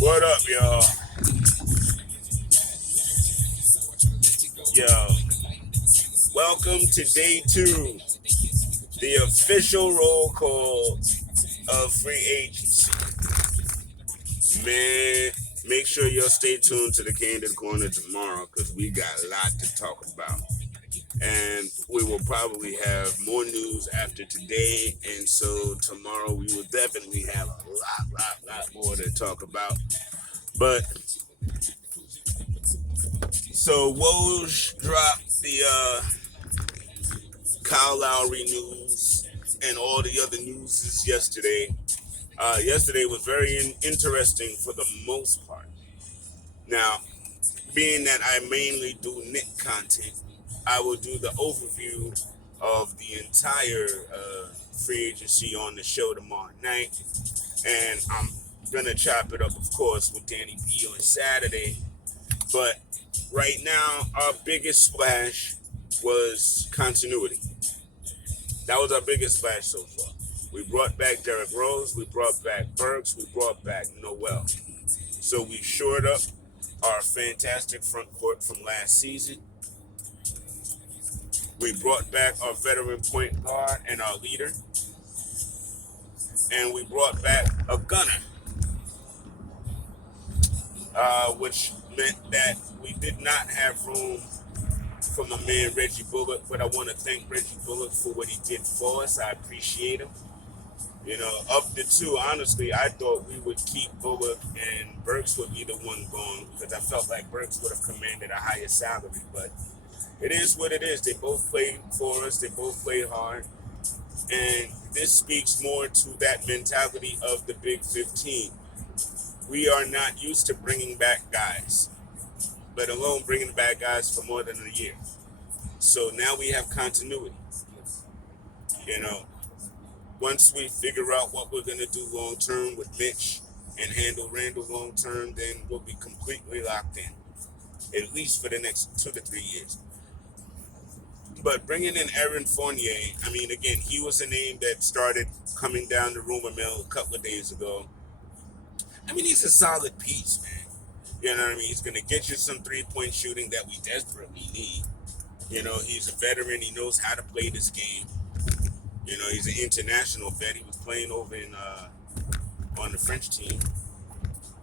What up, y'all? Yo, welcome to day two, the official roll call of free agency. Man, make sure y'all stay tuned to the Candid Corner tomorrow because we got a lot to talk about. And we will probably have more news after today. And so tomorrow we will definitely have a lot more to talk about. But so Woj dropped the Kyle Lowry news and all the other news yesterday. Yesterday was very interesting for the most part. Now, being that I mainly do Nick content, I will do the overview of the entire free agency on the show tomorrow night. And I'm going to chop it up, of course, with Danny B on Saturday. But right now, our biggest splash was continuity. That was our biggest splash so far. We brought back Derrick Rose, we brought back Burks, we brought back Noel. So we shored up our fantastic front court from last season. We brought back our veteran point guard and our leader. And we brought back a gunner, which meant that we did not have room for my man Reggie Bullock, but I want to thank Reggie Bullock for what he did for us. I appreciate him. You know, of the two, honestly, I thought we would keep Bullock and Burks would be the one going because I felt like Burks would have commanded a higher salary. But it is what it is. They both played for us. They both played hard. And this speaks more to that mentality of the Big 15. We are not used to bringing back guys, let alone bringing back guys for more than a year. So now we have continuity. You know, once we figure out what we're going to do long term with Mitch and handle Randall long term, then we'll be completely locked in, at least for the next 2 to 3 years. But bringing in Aaron Fournier, I mean, again, he was a name that started coming down the rumor mill a couple of days ago. I mean, he's a solid piece, man. You know what I mean? He's going to get you some three-point shooting that we desperately need. You know, he's a veteran. He knows how to play this game. You know, he's an international vet. He was playing over in on the French team.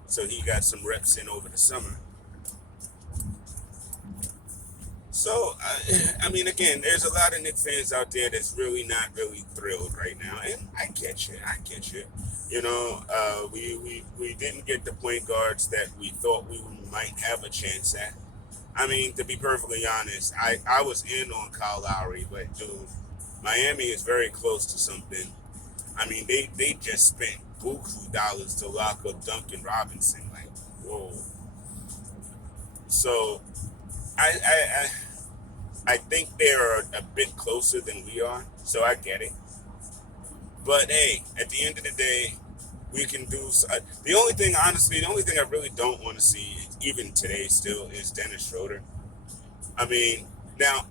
So he got some reps in over the summer. So, I mean, again, there's a lot of Knicks fans out there that's really not really thrilled right now. And I get you. You know, we didn't get the point guards that we thought we might have a chance at. I mean, to be perfectly honest, I was in on Kyle Lowry, but dude, Miami is very close to something. I mean, they just spent buku dollars to lock up Duncan Robinson. Like, whoa. So, I think they're a bit closer than we are. So I get it. But hey, at the end of the day, we can do. The only thing I really don't want to see, even today, still, is Dennis Schroeder. I mean, now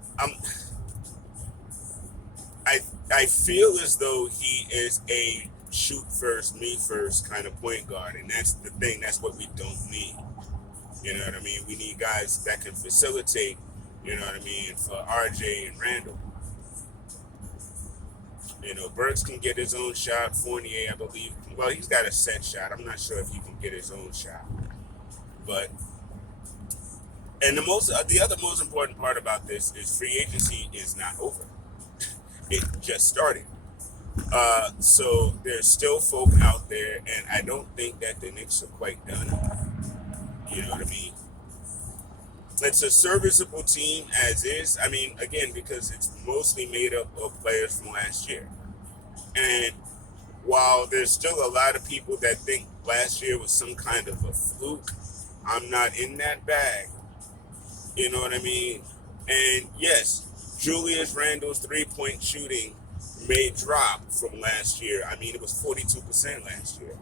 I feel as though he is a shoot first, me first kind of point guard, and that's the thing. That's what we don't need. You know what I mean? We need guys that can facilitate. You know what I mean? For RJ and Randall. You know, Burks can get his own shot. Fournier, I believe. Well, he's got a set shot. I'm not sure if he can get his own shot. But and the other most important part about this is free agency is not over. It just started. So there's still folk out there, and I don't think that the Knicks are quite done. You know what I mean? It's a serviceable team as is. I mean, again, because it's mostly made up of players from last year. And while there's still a lot of people that think last year was some kind of a fluke, I'm not in that bag. You know what I mean? And yes, Julius Randle's three-point shooting may drop from last year. I mean, it was 42% last year.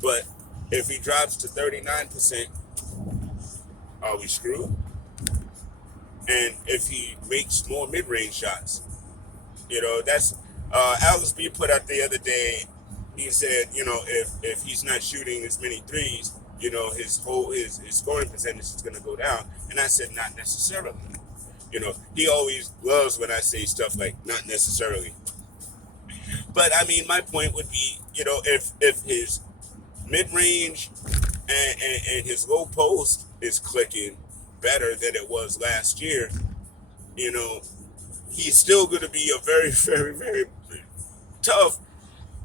But if he drops to 39%, are we screwed? And if he makes more mid-range shots, you know, that's Alex B put out the other day. He said, you know, if he's not shooting as many threes, his scoring percentage is going to go down. And I said, not necessarily. He always loves when I say stuff like not necessarily. But I mean, my point would be, if his mid range and his low post is clicking better than it was last year, you know, he's still going to be a very, very, very tough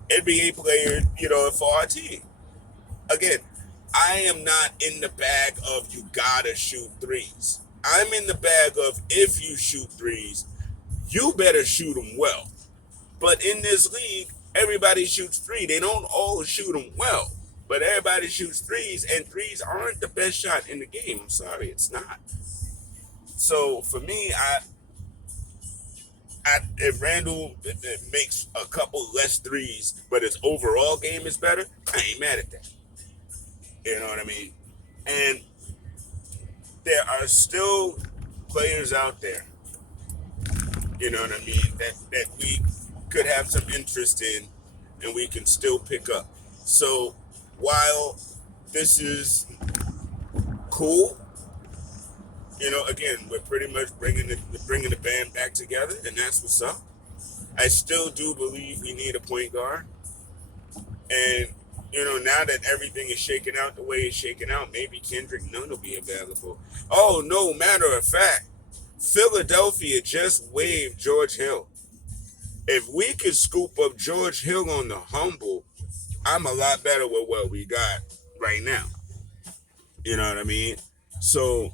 NBA player, for our team. Again, I am not in the bag of you gotta shoot threes. I'm in the bag of if you shoot threes, you better shoot them well. But in this league, everybody shoots three. They don't all shoot them well, but everybody shoots threes, and threes aren't the best shot in the game. I'm sorry, it's not. So for me, if Randall makes a couple less threes, but his overall game is better, I ain't mad at that. You know what I mean? And there are still players out there, you know what I mean, that we could have some interest in and we can still pick up. So while this is cool, again, we're pretty much bringing the band back together, and that's what's up. I still do believe we need a point guard. And, now that everything is shaking out the way it's shaking out, maybe Kendrick Nunn will be available. Oh, no, matter of fact, Philadelphia just waived George Hill. If we could scoop up George Hill on the humble, I'm a lot better with what we got right now. You know what I mean? So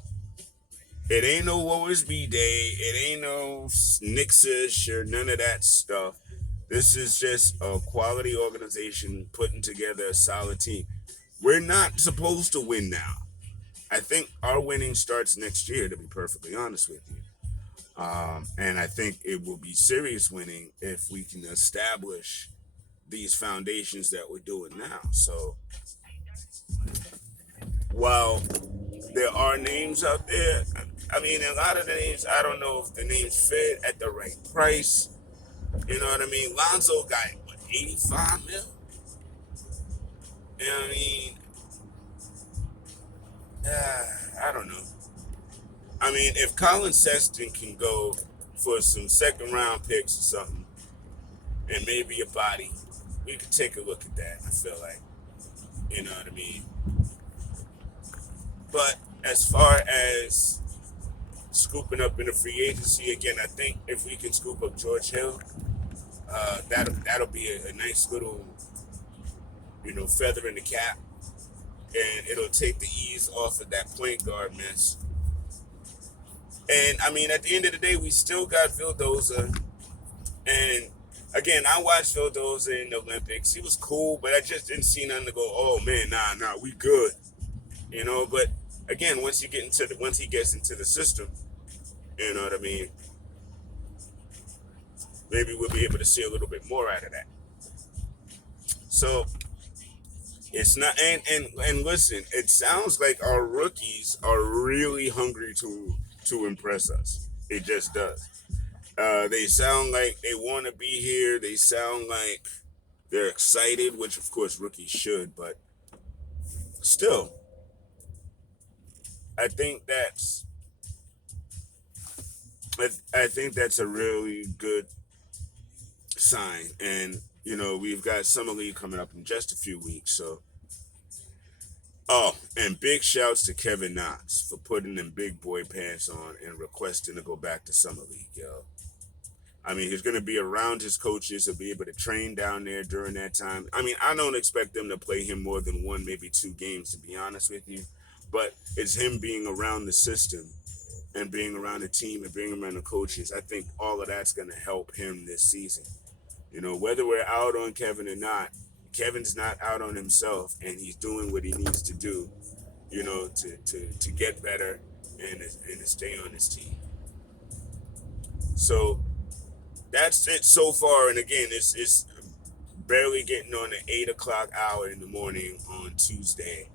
it ain't no OSB day. It ain't no Knicks-ish or none of that stuff. This is just a quality organization putting together a solid team. We're not supposed to win now. I think our winning starts next year, to be perfectly honest with you. And I think it will be serious winning if we can establish these foundations that we're doing now. So while there are names out there, I mean, a lot of the names, I don't know if the names fit at the right price. You know what I mean? Lonzo got, 85 mil? You know what I mean? I don't know. I mean, if Colin Sexton can go for some second round picks or something, and maybe a body, we could take a look at that. I feel like, you know what I mean? But as far as scooping up in the free agency, again, I think if we can scoop up George Hill, that'll be a nice little, feather in the cap, and it'll take the ease off of that point guard mess. And I mean, at the end of the day, we still got Vildoza. And again, I watched Vildoza in the Olympics. He was cool, but I just didn't see nothing to go, oh man, nah, we good. But again, once he gets into the system, you know what I mean, maybe we'll be able to see a little bit more out of that. So it's not, and listen, it sounds like our rookies are really hungry to impress us. It just does. They sound like they want to be here. They sound like they're excited, which of course rookies should, but still, I think that's a really good sign. And we've got Summer League coming up in just a few weeks, so. Oh, and big shouts to Kevin Knox for putting them big boy pants on and requesting to go back to Summer League, yo. I mean, he's going to be around his coaches. He'll be able to train down there during that time. I mean, I don't expect them to play him more than one, maybe two games, to be honest with you. But it's him being around the system and being around the team and being around the coaches. I think all of that's going to help him this season. Whether we're out on Kevin or not, Kevin's not out on himself, and he's doing what he needs to do, to get better and to stay on his team. So that's it so far. And again, it's barely getting on the 8 o'clock hour in the morning on Tuesday.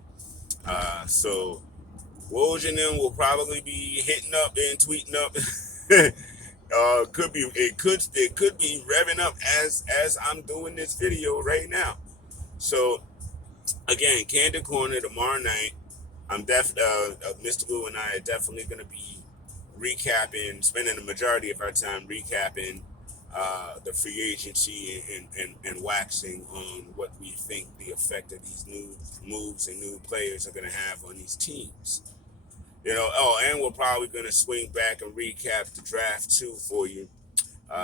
So Woj and them will probably be hitting up and tweeting up. It could be revving up as I'm doing this video right now. So again, Candid Corner tomorrow night. Mr. Lou and I are definitely going to be recapping, spending the majority of our time recapping the free agency and waxing on what we think the effect of these new moves and new players are going to have on these teams. And we're probably going to swing back and recap the draft too for you,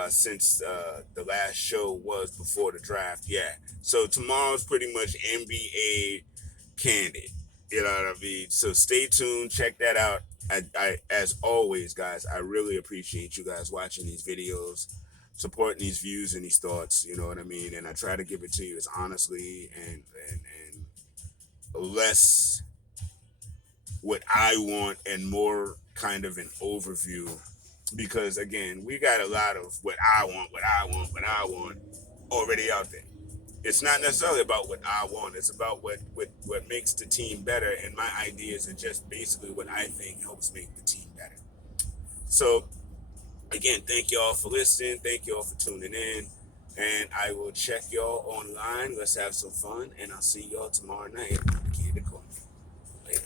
since the last show was before the draft. Yeah. So tomorrow's pretty much NBA Candid. You know what I mean? So stay tuned. Check that out. As always, guys, I really appreciate you guys watching these videos, supporting these views and these thoughts. You know what I mean? And I try to give it to you as honestly and less what I want and more kind of an overview, because again, we got a lot of what I want already out there. It's not necessarily about what I want. It's about what makes the team better, and my ideas are just basically what I think helps make the team better. So again, thank y'all for listening. Thank y'all for tuning in, and I will check y'all online. Let's have some fun, and I'll see y'all tomorrow night on the Candid Corner. Later.